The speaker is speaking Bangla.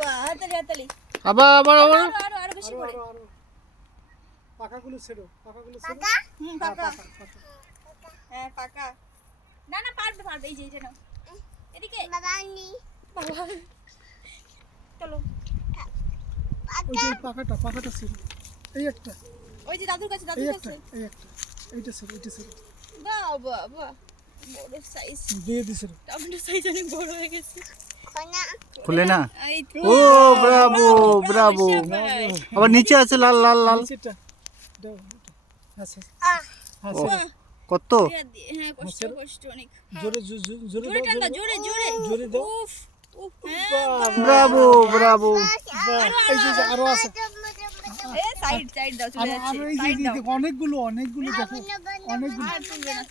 বাহ হাততালি হাততালি আবার আবার আবার আরো বেশি করে পাকাগুলো ছেড়ো পাকাগুলো ছেড়ো পাকা হ্যাঁ পাকা না না পারবে পারবে এই যে এটা নাও এদিকে বাবা চলো ওই যে পাকাটা ছেড়ো এই একটা ওই যে দাদুর কাছে এই একটা এইটা ছেড়ো দাও বাবা বড় সাইজ দিয়ে দিছে টমেটো সাইজ অনেক বড় হয়ে গেছে খুলে না এই ও ব্রাভো ব্রাভো আবার নিচে আছে লাল লাল লাল নিচেটা দাও আচ্ছা ও, কত হ্যাঁ কষ্ট অনেক জোরে জোরে টান দাও জোরে দাও উফ উফ হ্যাঁ ব্রাভো ব্রাভো এই যে আরো আছে এ সাইড দাও চলে যাচ্ছে আরো এই যে অনেকগুলো দেখো অনেকগুলো আর তুলবে না